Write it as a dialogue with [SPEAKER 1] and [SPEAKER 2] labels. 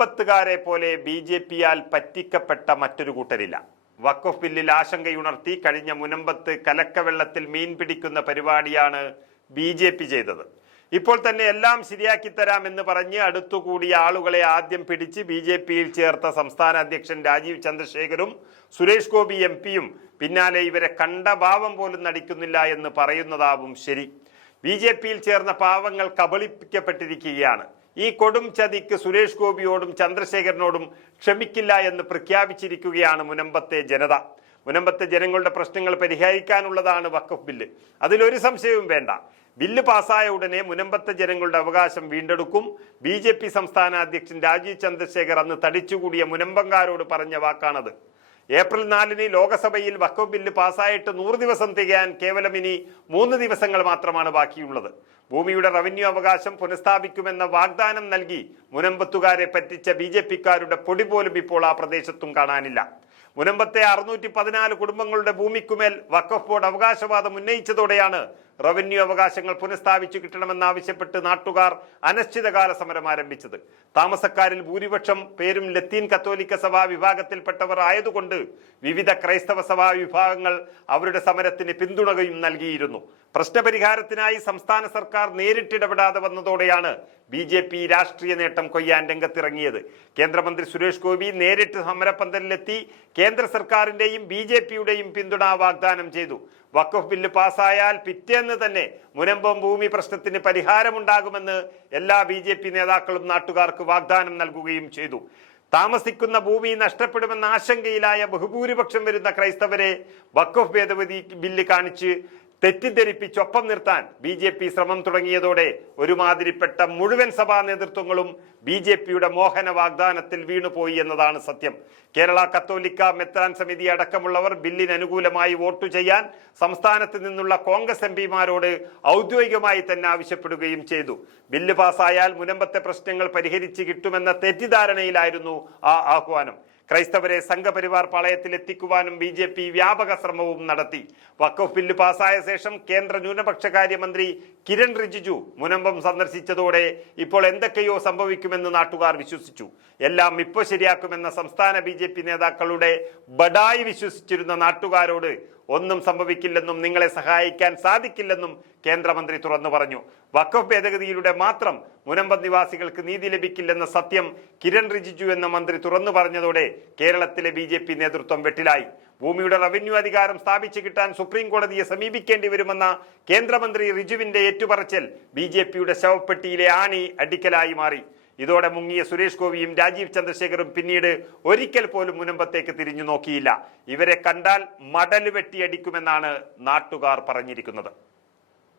[SPEAKER 1] മുപ്പത്തുകാരെ പോലെ B J Piyal പറ്റിക്കപ്പെട്ട മറ്റൊരു കൂട്ടരില്ല. വഖഫ് ബില്ലിൽ ആശങ്കയുണർത്തി കഴിഞ്ഞ മുനമ്പത്ത് കലക്കവെള്ളത്തിൽ മീൻ പിടിക്കുന്ന പരിപാടിയാണ് ബി ജെ പി ചെയ്തത്. ഇപ്പോൾ തന്നെ എല്ലാം ശരിയാക്കി തരാമെന്ന് പറഞ്ഞ് അടുത്തുകൂടിയ ആളുകളെ ആദ്യം പിടിച്ച് ബി ജെ പിയിൽ ചേർത്ത സംസ്ഥാന അധ്യക്ഷൻ രാജീവ് ചന്ദ്രശേഖരും സുരേഷ് ഗോപി എം പിയും പിന്നാലെ ഇവരെ കണ്ട ഭാവം പോലും നടിക്കുന്നില്ല എന്ന് പറയുന്നതാവും ശരി. ബി ജെ പിയിൽ ചേർന്ന പാവങ്ങൾ കബളിപ്പിക്കപ്പെട്ടിരിക്കുകയാണ്. ഈ കൊടും ചതിക്ക് സുരേഷ് ഗോപിയോടും ചന്ദ്രശേഖരനോടും ക്ഷമിക്കില്ല എന്ന് പ്രഖ്യാപിച്ചിരിക്കുകയാണ് മുനമ്പത്തെ ജനത. മുനമ്പത്തെ ജനങ്ങളുടെ പ്രശ്നങ്ങൾ പരിഹരിക്കാനുള്ളതാണ് വഖഫ് ബില്ല്. അതിലൊരു സംശയവും വേണ്ട. ബില്ല് പാസ്സായ ഉടനെ മുനമ്പത്തെ ജനങ്ങളുടെ അവകാശം വീണ്ടെടുക്കും. ബി ജെ പി സംസ്ഥാന അധ്യക്ഷൻ രാജീവ് ചന്ദ്രശേഖർ അന്ന് തടിച്ചുകൂടിയ മുനമ്പങ്കാരോട് പറഞ്ഞ വാക്കാണത്. ഏപ്രിൽ നാലിന് ലോകസഭയിൽ വഖഫ് ബില്ല് പാസ്സായിട്ട് നൂറ് ദിവസം തികയാൻ കേവലം ഇനി മൂന്ന് ദിവസങ്ങൾ മാത്രമാണ് ബാക്കിയുള്ളത്. ഭൂമിയുടെ റവന്യൂ അവകാശം പുനഃസ്ഥാപിക്കുമെന്ന വാഗ്ദാനം നൽകി മുനമ്പത്തുകാരെ പറ്റിച്ച ബി ജെ പിക്കാരുടെ പൊടി പോലും ഇപ്പോൾ ആ പ്രദേശത്തും കാണാനില്ല. മുനമ്പത്തെ അറുന്നൂറ്റി പതിനാല് കുടുംബങ്ങളുടെ ഭൂമിക്കുമേൽ വഖഫ് ബോർഡ് അവകാശവാദം ഉന്നയിച്ചതോടെയാണ് റവന്യൂ അവകാശങ്ങൾ പുനഃസ്ഥാപിച്ചു കിട്ടണമെന്നാവശ്യപ്പെട്ട് നാട്ടുകാർ അനിശ്ചിതകാല സമരം ആരംഭിച്ചത്. താമസക്കാരിൽ ഭൂരിപക്ഷം പേരും ലത്തീൻ കത്തോലിക്ക സഭാ വിഭാഗത്തിൽപ്പെട്ടവർ ആയതുകൊണ്ട് വിവിധ ക്രൈസ്തവ സഭാ വിഭാഗങ്ങൾ അവരുടെ സമരത്തിന് പിന്തുണയും നൽകിയിരുന്നു. പ്രശ്നപരിഹാരത്തിനായി സംസ്ഥാന സർക്കാർ നേരിട്ടിടപെടാതെ വന്നതോടെയാണ് ബി ജെ പി രാഷ്ട്രീയ നേട്ടം കൊയ്യാൻ രംഗത്തിറങ്ങിയത്. കേന്ദ്രമന്ത്രി സുരേഷ് ഗോപി നേരിട്ട് സമരപ്പന്തലിലെത്തി കേന്ദ്ര സർക്കാരിന്റെയും ബി ജെ പിയുടെയും പിന്തുണ വാഗ്ദാനം ചെയ്തു. വഖഫ് ബില്ല് പാസ്സായാൽ പിറ്റേന്ന് തന്നെ മുനമ്പം ഭൂമി പ്രശ്നത്തിന് പരിഹാരമുണ്ടാകുമെന്ന് എല്ലാ ബി ജെ പി നേതാക്കളും നാട്ടുകാർക്ക് വാഗ്ദാനം നൽകുകയും ചെയ്തു. താമസിക്കുന്ന ഭൂമി നഷ്ടപ്പെടുമെന്ന ആശങ്കയിലായ ബഹുഭൂരിപക്ഷം വരുന്ന ക്രൈസ്തവരെ വഖഫ് ഭേദഗതി ബില്ല് കാണിച്ച് തെറ്റിദ്ധരിപ്പിച്ചൊപ്പം നിർത്താൻ ബി ജെ പി ശ്രമം തുടങ്ങിയതോടെ ഒരുമാതിരിപ്പെട്ട മുഴുവൻ സഭാ നേതൃത്വങ്ങളും ബി ജെ പിയുടെ മോഹന വാഗ്ദാനത്തിൽ വീണുപോയി എന്നതാണ് സത്യം. കേരള കത്തോലിക്ക മെത്രാൻ സമിതി അടക്കമുള്ളവർ ബില്ലിന് അനുകൂലമായി വോട്ടു ചെയ്യാൻ സംസ്ഥാനത്ത് നിന്നുള്ള കോൺഗ്രസ് എം പിമാരോട് ഔദ്യോഗികമായി തന്നെ ആവശ്യപ്പെടുകയും ചെയ്തു. ബില്ല് പാസ്സായാൽ മുനമ്പത്തെ പ്രശ്നങ്ങൾ പരിഹരിച്ച് കിട്ടുമെന്ന തെറ്റിദ്ധാരണയിലായിരുന്നു ആ ആഹ്വാനം. ക്രൈസ്തവരെ സംഘപരിവാർ പാളയത്തിൽ എത്തിക്കുവാനും ബി ജെ പി വ്യാപക ശ്രമവും നടത്തി. വഖഫ് ബില്ല് പാസായ ശേഷം കേന്ദ്ര ന്യൂനപക്ഷ മന്ത്രി കിരൺ റിജിജു മുനമ്പം സന്ദർശിച്ചതോടെ ഇപ്പോൾ എന്തൊക്കെയോ സംഭവിക്കുമെന്ന് നാട്ടുകാർ വിശ്വസിച്ചു. എല്ലാം ഇപ്പോൾ ശരിയാക്കുമെന്ന സംസ്ഥാന ബി നേതാക്കളുടെ ബഡായി വിശ്വസിച്ചിരുന്ന നാട്ടുകാരോട് ഒന്നും സംഭവിക്കില്ലെന്നും നിങ്ങളെ സഹായിക്കാൻ സാധിക്കില്ലെന്നും കേന്ദ്രമന്ത്രി തുറന്നു പറഞ്ഞു. വഖഫ് ഭേദഗതിയിലൂടെ മാത്രം മുനമ്പം നിവാസികൾക്ക് നീതി ലഭിക്കില്ലെന്ന സത്യം കിരൺ റിജിജു എന്ന മന്ത്രി തുറന്നു പറഞ്ഞതോടെ കേരളത്തിലെ ബി നേതൃത്വം വെട്ടിലായി. ഭൂമിയുടെ റവന്യൂ അധികാരം സ്ഥാപിച്ചു കിട്ടാൻ സുപ്രീം കോടതിയെ സമീപിക്കേണ്ടി വരുമെന്ന കേന്ദ്രമന്ത്രി റിജുവിന്റെ ഏറ്റുപറച്ചൽ ബി ജെ പിയുടെ ശവപ്പെട്ടിയിലെ ആണി അടിക്കലായി മാറി. ഇതോടെ മുങ്ങിയ സുരേഷ് ഗോപിയും രാജീവ് ചന്ദ്രശേഖറും പിന്നീട് ഒരിക്കൽ പോലും മുനമ്പത്തേക്ക് തിരിഞ്ഞു നോക്കിയില്ല. ഇവരെ കണ്ടാൽ മടൽ വെട്ടിയടിക്കുമെന്നാണ് നാട്ടുകാർ പറഞ്ഞിരിക്കുന്നത്.